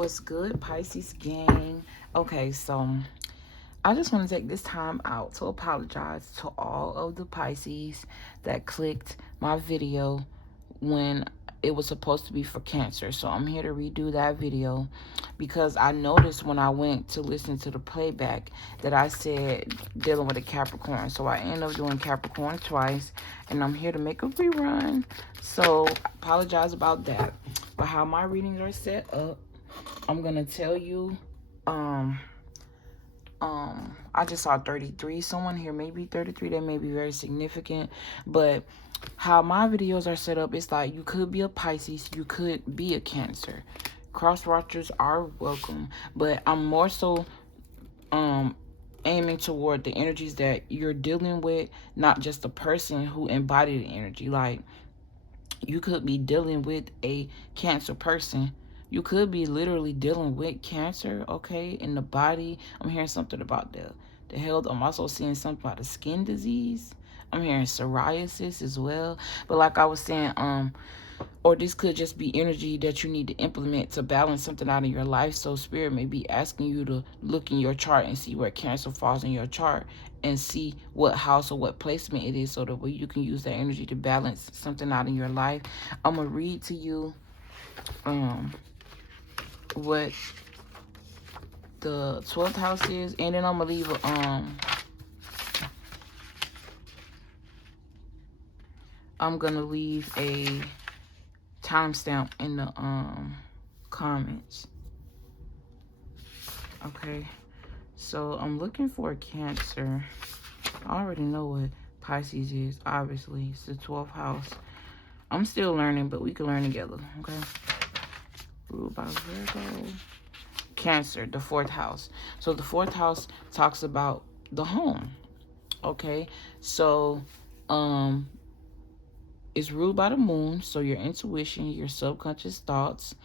What's good, Pisces gang? Okay, so I just want to take this time out to apologize to all of the Pisces that clicked my video when it was supposed to be for Cancer. So I'm here to redo that video because I noticed when I went to listen to the playback that I said dealing with a Capricorn. So I ended up doing Capricorn twice, and I'm here to make a rerun. So I apologize about that. But how my readings are set up, I'm gonna tell you. I just saw 33. Someone here may be 33. That may be very significant. But how my videos are set up, it's like you could be a Pisces, you could be a Cancer. Cross watchers are welcome, but I'm more so aiming toward the energies that you're dealing with, not just the person who embodied the energy. Like, you could be dealing with a Cancer person. You could be literally dealing with cancer, okay, in the body. I'm hearing something about the health. I'm also seeing something about a skin disease. I'm hearing psoriasis as well. But like I was saying, or this could just be energy that you need to implement to balance something out in your life. So Spirit may be asking you to look in your chart and see where Cancer falls in your chart and see what house or what placement it is, so that way you can use that energy to balance something out in your life. I'm going to read to you what the 12th house is, and then I'm going to leave a, I'm going to leave a timestamp in the comments. Okay, so I'm looking for a Cancer. I already know what Pisces is. Obviously, it's the 12th house. I'm still learning, but we can learn together. Okay, ruled by Virgo. Cancer, the 4th house. So the 4th house talks about the home. Okay, so it's ruled by the moon, so your intuition, your subconscious thoughts.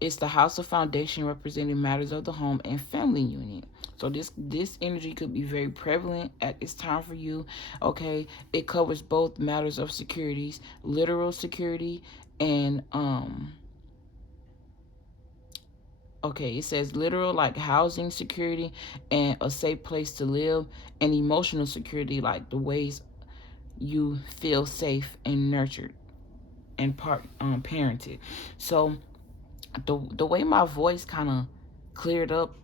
It's the house of foundation, representing matters of the home and family unit. So this energy could be very prevalent at this time for you. Okay, it covers both matters of securities, literal security, and okay, it says literal, like housing security and a safe place to live, and emotional security, like the ways you feel safe and nurtured and parented. So the way my voice kind of cleared up,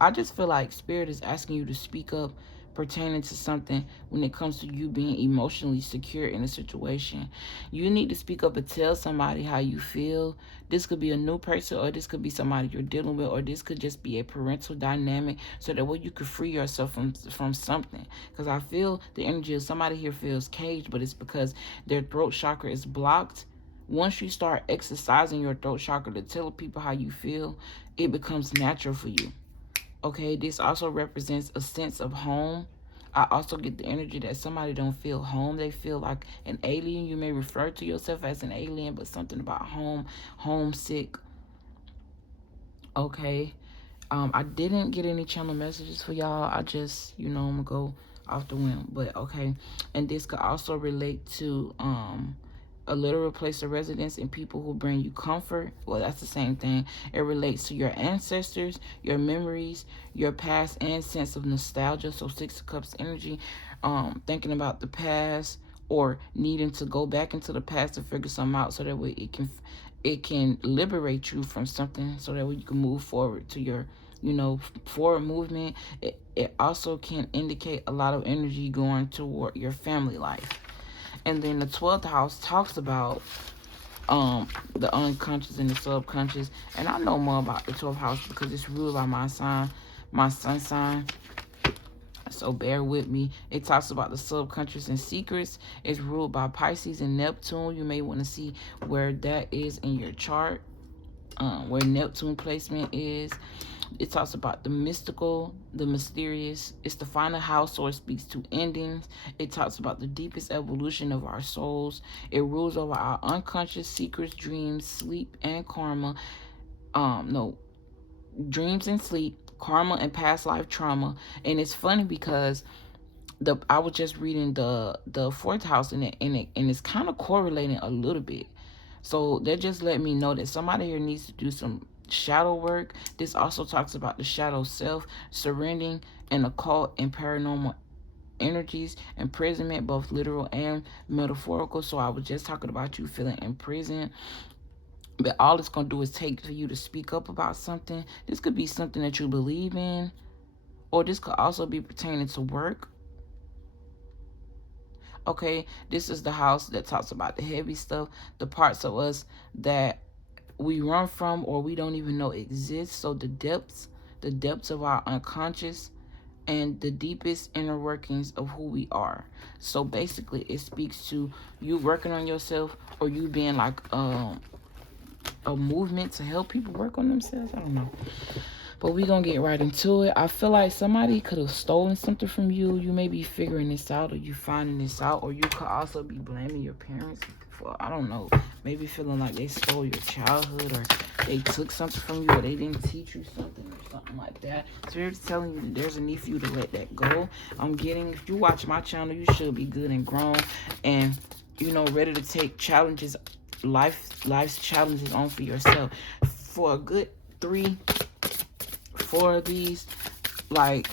I just feel like Spirit is asking you to speak up pertaining to something when it comes to you being emotionally secure in a situation. You need to speak up and tell somebody how you feel. This could be a new person, or this could be somebody you're dealing with, or this could just be a parental dynamic, so that way you could free yourself from something. Because I feel the energy of somebody here feels caged, but it's because their throat chakra is blocked. Once you start exercising your throat chakra to tell people how you feel, it becomes natural for you. Okay, this also represents a sense of home. I also get the energy that somebody don't feel home. They feel like an alien. You may refer to yourself as an alien, but something about home, homesick. Okay, I didn't get any channel messages for y'all. I just, I'm gonna go off the whim. But okay, and this could also relate to a literal place of residence and people who bring you comfort. Well, that's the same thing. It relates to your ancestors, your memories, your past, and sense of nostalgia. So 6 of Cups energy, thinking about the past, or needing to go back into the past to figure something out, so that way it can liberate you from something, so that way you can move forward to your forward movement. It also can indicate a lot of energy going toward your family life. And then the 12th house talks about the unconscious and the subconscious. And I know more about the 12th house because it's ruled by my sign, my sun sign. So bear with me. It talks about the subconscious and secrets. It's ruled by Pisces and Neptune. You may want to see where that is in your chart, where Neptune placement is. It talks about the mystical, the mysterious. It's the final house, so it speaks to endings. It talks about the deepest evolution of our souls. It rules over our unconscious, secrets, dreams, sleep, and karma. Dreams and sleep, karma, and past life trauma. And it's funny because I was just reading the 4th house, and it's kind of correlating a little bit. So that just let me know that somebody here needs to do some shadow work. This also talks about the shadow self, surrendering and occult and paranormal energies, imprisonment, both literal and metaphorical. So I was just talking about you feeling imprisoned, but all it's going to do is take for you to speak up about something. This could be something that you believe in, or this could also be pertaining to work. Okay, this is the house that talks about the heavy stuff, the parts of us that we run from or we don't even know exist. So the depths of our unconscious and the deepest inner workings of who we are. So basically it speaks to you working on yourself, or you being like a movement to help people work on themselves. I don't know. But we're going to get right into it. I feel like somebody could have stolen something from you. You may be figuring this out, or you finding this out, or you could also be blaming your parents for, I don't know, maybe feeling like they stole your childhood, or they took something from you, or they didn't teach you something, or something like that. Spirit's telling you that there's a need for you to let that go. I'm getting, if you watch my channel, you should be good and grown and, you know, ready to take challenges, life's challenges on for yourself. For a good 3-4 of these, like,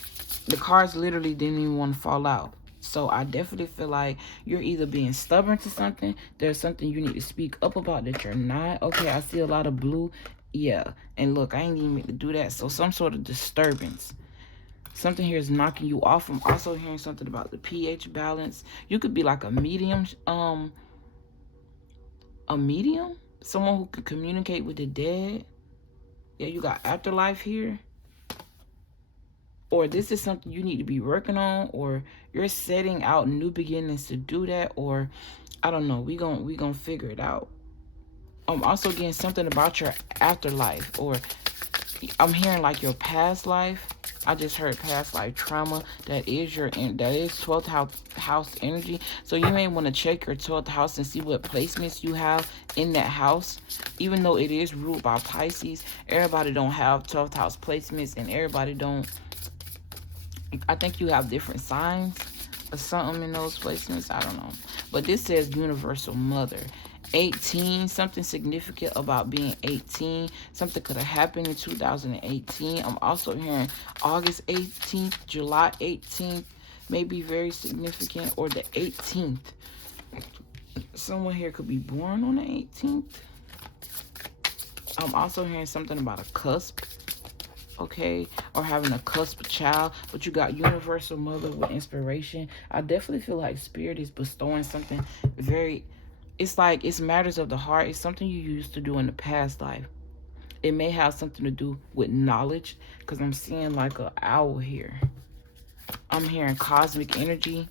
the cards literally didn't even want to fall out. So I definitely feel like you're either being stubborn to something, there's something you need to speak up about that you're not. Okay, I see a lot of blue. Yeah, and look, I ain't even meant to do that. So some sort of disturbance, something here is knocking you off. I'm also hearing something about the pH balance. You could be like a medium, someone who could communicate with the dead. Yeah, you got afterlife here. Or this is something you need to be working on, or you're setting out new beginnings to do that, or I don't know. We gonna figure it out. I'm also getting something about your afterlife, or I'm hearing like your past life. I just heard past life trauma. That is 12th house energy. So you may want to check your 12th house and see what placements you have in that house. Even though it is ruled by Pisces, everybody don't have 12th house placements, and everybody don't. I think you have different signs or something in those placements. I don't know. But this says universal mother. 18, something significant about being 18. Something could have happened in 2018. I'm also hearing August 18th, July 18th, may be very significant, or the 18th. Someone here could be born on the 18th. I'm also hearing something about a cusp. Okay, or having a cusp child, but you got universal mother with inspiration. I definitely feel like spirit is bestowing something very, it's like it's matters of the heart. It's something you used to do in the past life. It may have something to do with knowledge, because I'm seeing like an owl here. I'm hearing cosmic energy.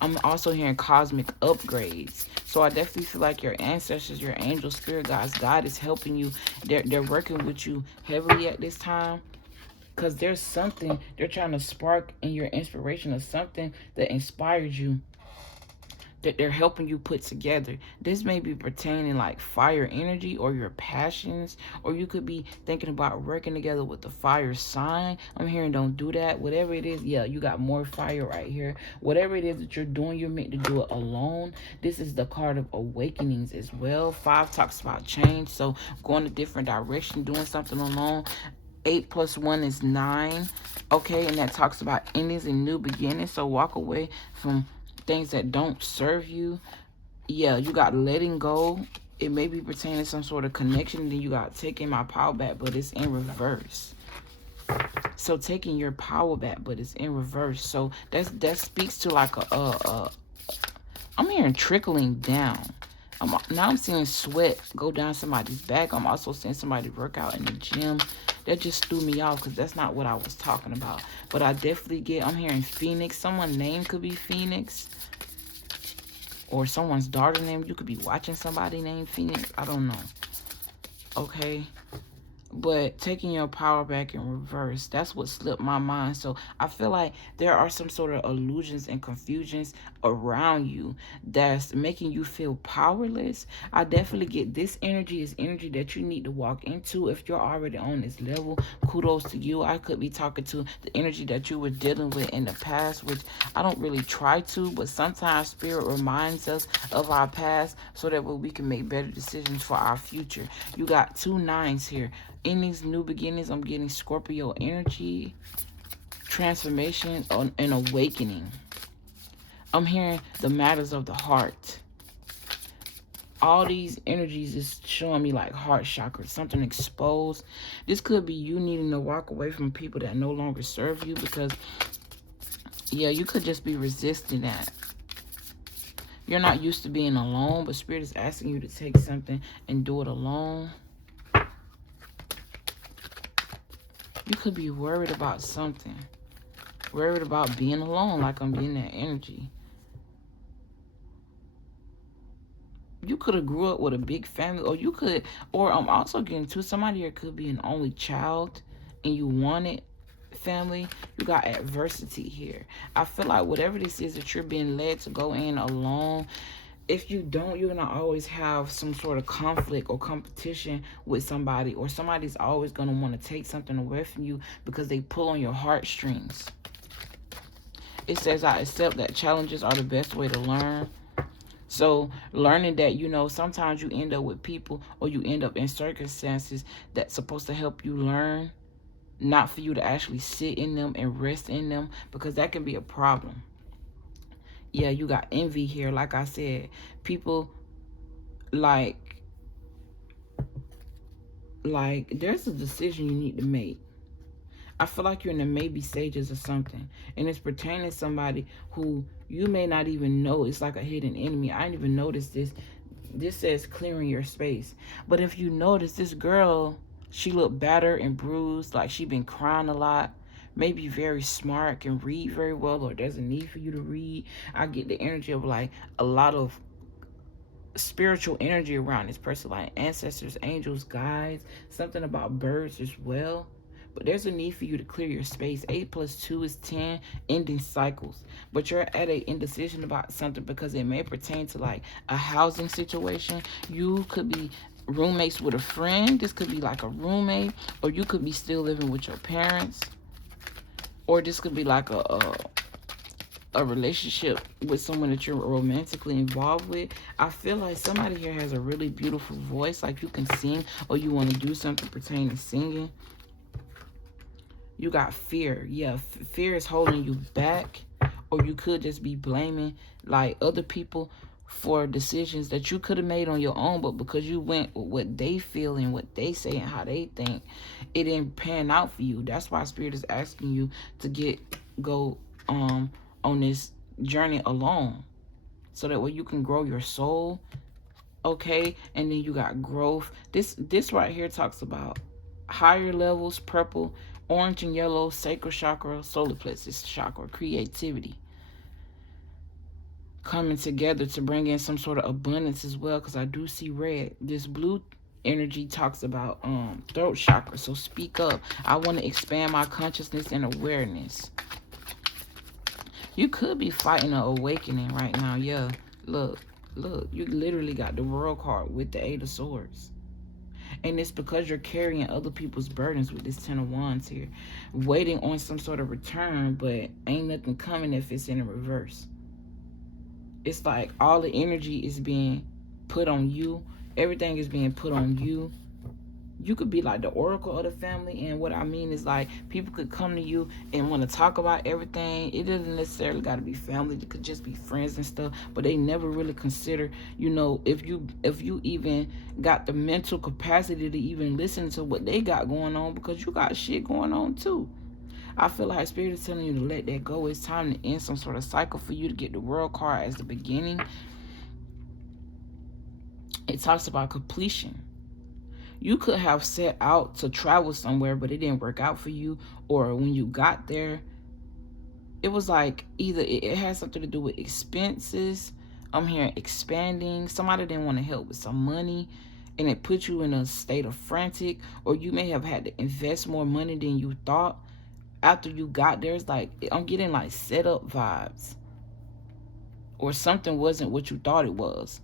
I'm also hearing cosmic upgrades. So I definitely feel like your ancestors, your angels, spirit guides, God is helping you. They're working with you heavily at this time, because there's something they're trying to spark in your inspiration, of something that inspired you, that they're helping you put together. This may be pertaining like fire energy, or your passions, or you could be thinking about working together with the fire sign. I'm hearing don't do that. Whatever it is, yeah, you got more fire right here. Whatever it is that you're doing, you're meant to do it alone. This is the card of awakenings as well. 5 talks about change, so going a different direction, doing something alone. 8 + 1 is 9. Okay, and that talks about endings and new beginnings. So walk away from things that don't serve you. Yeah, you got letting go. It may be pertaining to some sort of connection. Then you got taking my power back, but it's in reverse. So taking your power back, but it's in reverse. So that speaks to like I'm hearing trickling down. Now I'm seeing sweat go down somebody's back. I'm also seeing somebody work out in the gym. That just threw me off, because that's not what I was talking about. But I definitely I'm hearing Phoenix. Someone's name could be Phoenix, or someone's daughter name. You could be watching somebody named Phoenix. I don't know. Okay. but taking your power back in reverse, that's what slipped my mind. So I feel like there are some sort of illusions and confusions around you that's making you feel powerless. I definitely get this energy is energy that you need to walk into. If you're already on this level, kudos to you. I could be talking to the energy that you were dealing with in the past, which I don't really try to, but sometimes spirit reminds us of our past so that we can make better decisions for our future. You got 2 9s here. In these new beginnings, I'm getting Scorpio energy, transformation, and awakening. I'm hearing the matters of the heart. All these energies is showing me like heart chakra, something exposed. This could be you needing to walk away from people that no longer serve you, because, yeah, you could just be resisting that. You're not used to being alone, but Spirit is asking you to take something and do it alone. You could be worried about something. Worried about being alone, like I'm getting that energy. You could have grew up with a big family, or I'm also getting to somebody here could be an only child and you wanted family. You got adversity here. I feel like whatever this is that you're being led to go in alone, if you don't, you're going to always have some sort of conflict or competition with somebody, or somebody's always going to want to take something away from you because they pull on your heartstrings. It says, I accept that challenges are the best way to learn. So learning that, you know, sometimes you end up with people, or you end up in circumstances that's supposed to help you learn, not for you to actually sit in them and rest in them, because that can be a problem. Yeah, you got envy here. Like I said, people like there's a decision you need to make. I feel like you're in the maybe stages of something, and it's pertaining to somebody who you may not even know. It's like a hidden enemy. I didn't even notice this. This says clearing your space. But if you notice, this girl, she looked battered and bruised, like she been crying a lot. Maybe very smart, can read very well, or there's a need for you to read. I get the energy of like a lot of spiritual energy around this person, like ancestors, angels, guides, something about birds as well. But there's a need for you to clear your space. 8 + 2 is 10, ending cycles. But you're at an indecision about something because it may pertain to like a housing situation. You could be roommates with a friend. This could be like a roommate, or you could be still living with your parents. Or this could be like a relationship with someone that you're romantically involved with. I feel like somebody here has a really beautiful voice, like you can sing, or you want to do something pertaining to singing. You got fear. Yeah, fear is holding you back, or you could just be blaming like other people for decisions that you could have made on your own, but because you went with what they feel and what they say and how they think, it didn't pan out for you. That's why Spirit is asking you to go on this journey alone, so that way you can grow your soul. Okay, and then you got growth. This right here talks about higher levels, purple, orange and yellow, sacral chakra, solar plexus chakra, creativity coming together to bring in some sort of abundance as well, because I do see red. This blue energy talks about throat chakra, so speak up. I want to expand my consciousness and awareness. You could be fighting an awakening right now. Yeah, look, you literally got the World card with the 8 of Swords. And it's because you're carrying other people's burdens with this 10 of Wands here, waiting on some sort of return, but ain't nothing coming if it's in a reverse. It's like all the energy is being put on you. Everything is being put on you. You could be like the oracle of the family, and what I mean is like people could come to you and want to talk about everything. It doesn't necessarily got to be family. It could just be friends and stuff, but they never really consider, you know, if you even got the mental capacity to even listen to what they got going on, because you got shit going on too. I feel like Spirit is telling you to let that go. It's time to end some sort of cycle for you to get the World card as the beginning. It talks about completion. You could have set out to travel somewhere, but it didn't work out for you. Or when you got there, it was like either it had something to do with expenses. I'm hearing expanding. Somebody didn't want to help with some money. and it puts you in a state of frantic, or you may have had to invest more money than you thought. After you got there, it's like, I'm getting like setup vibes, or something wasn't what you thought it was.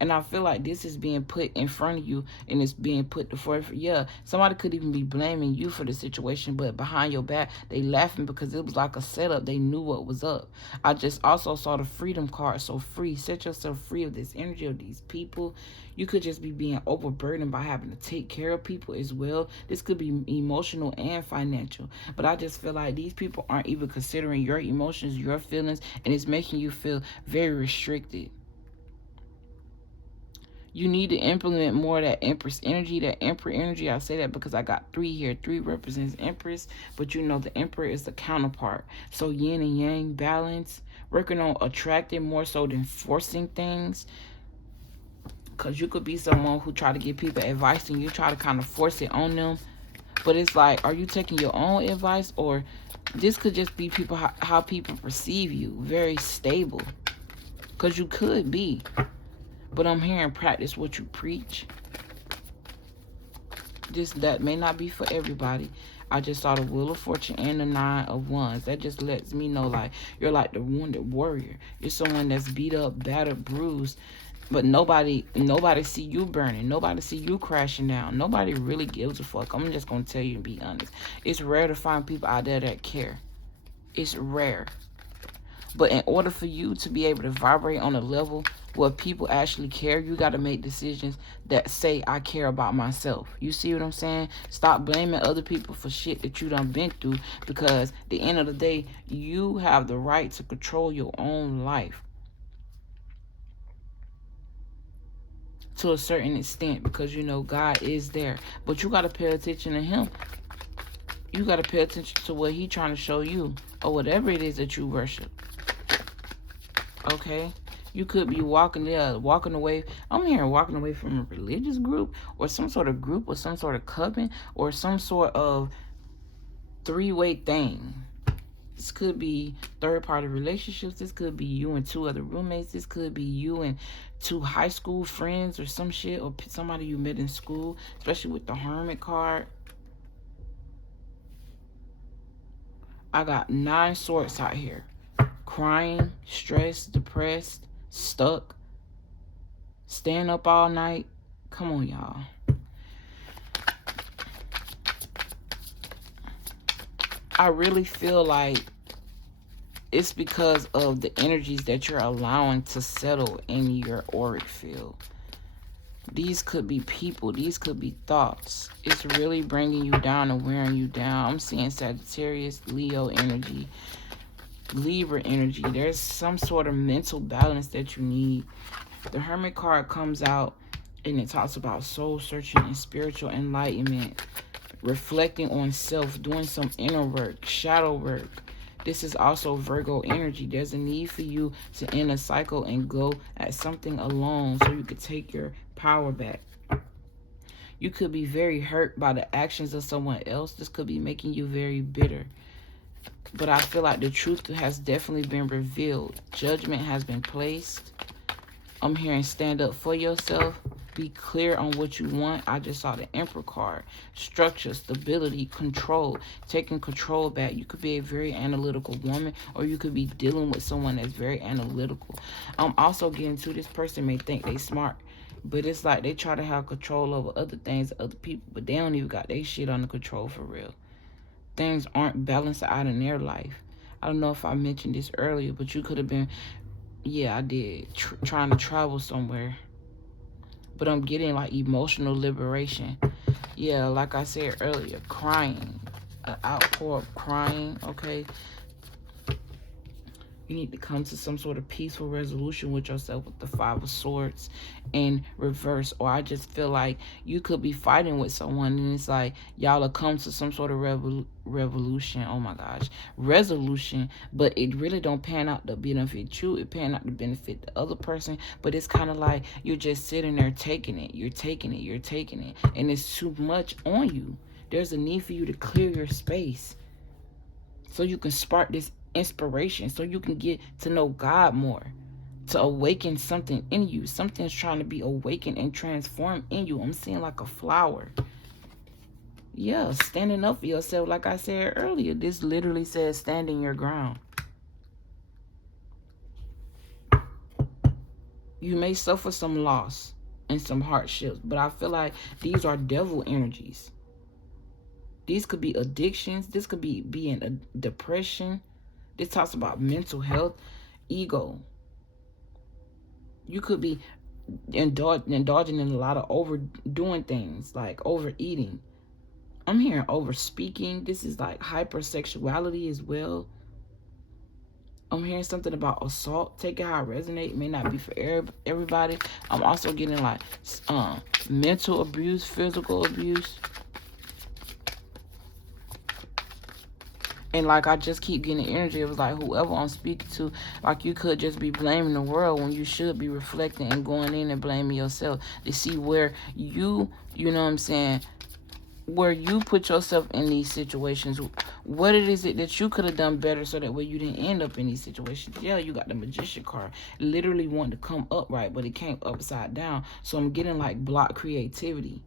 And I feel like this is being put in front of you, and it's being put before. Yeah, somebody could even be blaming you for the situation, but behind your back, they laughing because it was like a setup. They knew what was up. I just also saw the freedom card. So free. Set yourself free of this energy of these people. You could just be being overburdened by having to take care of people as well. This could be emotional and financial. But I just feel like these people aren't even considering your emotions, your feelings, and it's making you feel very restricted. You need to implement more of that Empress energy, that Emperor energy. I say that because I got 3 here. 3 represents Empress, but you know the Emperor is the counterpart. So yin and yang balance, working on attracting more so than forcing things. Because you could be someone who try to give people advice and you try to kind of force it on them. But it's like, are you taking your own advice? Or this could just be people, how people perceive you. Very stable. Because you could be. But I'm hearing practice what you preach. That may not be for everybody. I just saw the Wheel of Fortune and the 9 of Wands. That just lets me know, like, you're like the wounded warrior. You're someone that's beat up, battered, bruised. But nobody see you burning. Nobody see you crashing down. Nobody really gives a fuck. I'm just going to tell you and be honest. It's rare to find people out there that care. It's rare. But in order for you to be able to vibrate on a level where people actually care, you got to make decisions that say, I care about myself. You see what I'm saying? Stop blaming other people for shit that you done been through, because at the end of the day, you have the right to control your own life. To a certain extent, because you know God is there. But you got to pay attention to him. You got to pay attention to what he's trying to show you, or whatever it is that you worship. Okay? You could be walking away. I'm hearing walking away from a religious group, or some sort of group, or some sort of coven, or some sort of 3-way thing. This could be third-party relationships. This could be you and 2 other roommates. This could be you and 2 high school friends or some shit, or somebody you met in school, especially with the Hermit card. I got 9 swords out here. Crying, stressed, depressed, stuck, staying up all night. Come on, y'all. I really feel like it's because of the energies that you're allowing to settle in your auric field. These could be people. These could be thoughts. It's really bringing you down and wearing you down. I'm seeing Sagittarius, Leo energy, Libra energy. There's some sort of mental balance that you need. The Hermit card comes out and it talks about soul searching and spiritual enlightenment, reflecting on self, doing some inner work, shadow work. This is also Virgo energy. There's a need for you to end a cycle and go at something alone so you could take your power back. You could be very hurt by the actions of someone else. This could be making you very bitter. But I feel like the truth has definitely been revealed. Judgment has been placed. I'm hearing stand up for yourself. Be clear on what you want. I just saw the Emperor card. Structure, stability, control. Taking control back. You could be a very analytical woman, or you could be dealing with someone that's very analytical. I'm also getting to, this person may think they smart, but it's like they try to have control over other things, other people, but they don't even got their shit under control for real. Things aren't balanced out in their life. I don't know if I mentioned this earlier, but you could have been, yeah, I did, trying to travel somewhere. But I'm getting like emotional liberation. Yeah, like I said earlier, crying, an outpour of crying, okay? You need to come to some sort of peaceful resolution with yourself with the 5 of Swords in reverse. Or I just feel like you could be fighting with someone and it's like y'all will come to some sort of revolution. Oh my gosh. Resolution. But it really don't pan out to benefit you. It pan out to benefit the other person. But it's kind of like you're just sitting there taking it. You're taking it. You're taking it. And it's too much on you. There's a need for you to clear your space so you can spark this inspiration, so you can get to know God more, to awaken something in you. Something's trying to be awakened and transformed in you. I'm seeing like a flower. Yeah, standing up for yourself. Like I said earlier, this literally says standing your ground. You may suffer some loss and some hardships, but I feel like these are devil energies. These could be addictions. This could be being a depression. This talks about mental health, ego. You could be indulging in a lot of overdoing things, like overeating. I'm hearing over speaking. This is like hypersexuality as well. I'm hearing something about assault. Take it how it resonates. It may not be for everybody. I'm also getting like mental abuse, physical abuse. And like I just keep getting energy. It was like whoever I'm speaking to, like you could just be blaming the world when you should be reflecting and going in and blaming yourself to see where you know what I'm saying, where you put yourself in these situations. What it is that you could have done better so that way you didn't end up in these situations. Yeah, you got the Magician card. Literally wanting to come upright, but it came upside down. So I'm getting like blocked creativity.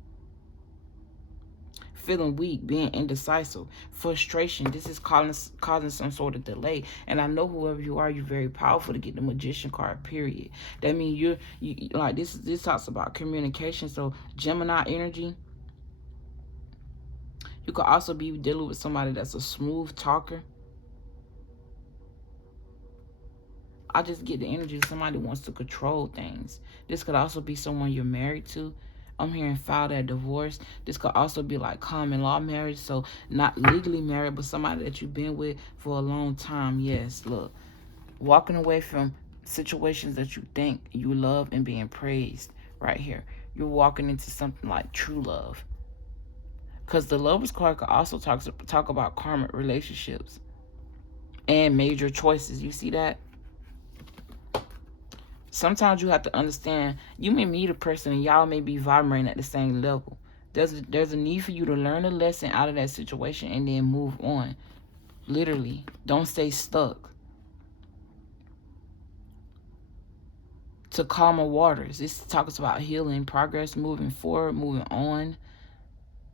Feeling weak, being indecisive, frustration. This is causing some sort of delay. And I know whoever you are, you're very powerful to get the Magician card, period. That means you like this talks about communication. So Gemini energy. You could also be dealing with somebody that's a smooth talker. I just get the energy of somebody who wants to control things. This could also be someone you're married to. I'm hearing filed that divorce. This could also be like common law marriage. So not legally married, but somebody that you've been with for a long time. Yes, look. Walking away from situations that you think you love and being praised right here. You're walking into something like true love. Because the Lover's card could also talk about karmic relationships and major choices. You see that? Sometimes you have to understand, you may meet a person and y'all may be vibrating at the same level. There's a need for you to learn a lesson out of that situation and then move on. Literally. Don't stay stuck. To calmer waters. This talks about healing, progress, moving forward, moving on.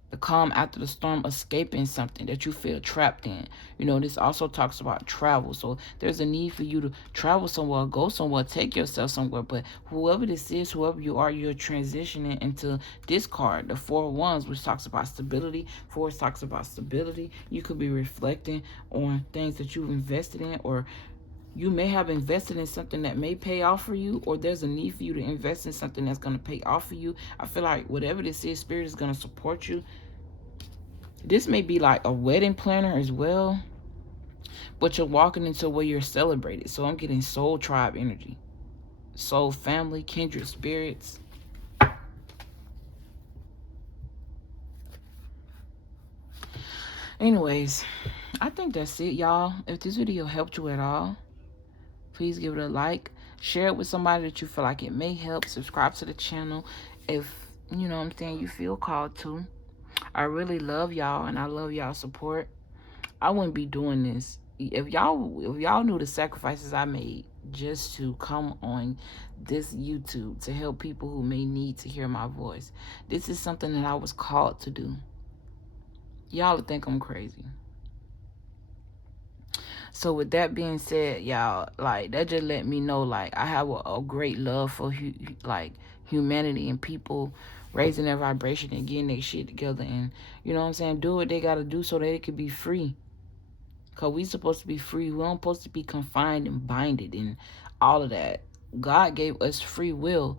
The calm after the storm, escaping something that you feel trapped in. You know, this also talks about travel. So there's a need for you to travel somewhere, go somewhere, take yourself somewhere. But whoever this is, whoever you are, you're transitioning into this card, the Four of Wands, which talks about stability. Four talks about stability. You could be reflecting on things that you've invested in, or you may have invested in something that may pay off for you, or there's a need for you to invest in something that's going to pay off for you. I feel like whatever this is, Spirit is going to support you. This may be like a wedding planner as well, but you're walking into where you're celebrated. So I'm getting soul tribe energy, soul family, kindred spirits. Anyways, I think that's it, y'all. If this video helped you at all, please give it a like. Share it with somebody that you feel like it may help. Subscribe to the channel if, you know what I'm saying, you feel called to. I really love y'all, and I love y'all support. I wouldn't be doing this if y'all knew the sacrifices I made just to come on this YouTube to help people who may need to hear my voice. This is something that I was called to do. Y'all would think I'm crazy. So with that being said, y'all, like, that just let me know, like, I have a great love for like humanity and people raising their vibration and getting their shit together, and you know what I'm saying, do what they gotta do so that it could be free. Cause we supposed to be free. We don't supposed to be confined and binded and all of that. God gave us free will,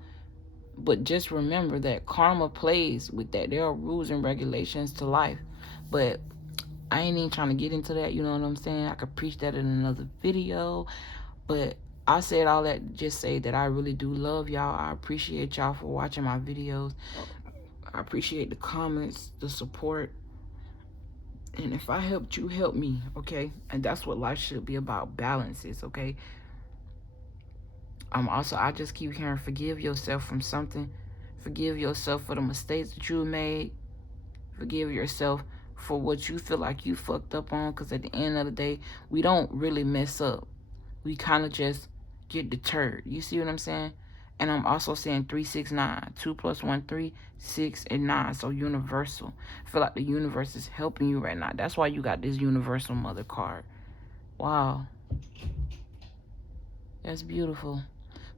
but just remember that karma plays with that. There are rules and regulations to life, but I ain't even trying to get into that, you know what I'm saying? I could preach that in another video, but I said all that to just say that I really do love y'all. I appreciate y'all for watching my videos. I appreciate the comments, the support. And if I helped you, help me, okay? And that's what life should be about, balances, okay? I just keep hearing, forgive yourself from something. Forgive yourself for the mistakes that you made. Forgive yourself for what you feel like you fucked up on, because at the end of the day, we don't really mess up. We kind of just get deterred. You see what I'm saying? And I'm also saying 3, 6, 9. 2 plus 1, 3, 6, and 9. So universal. I feel like the universe is helping you right now. That's why you got this universal mother card. Wow. That's beautiful.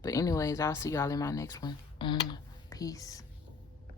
But anyways, I'll see y'all in my next one. Peace.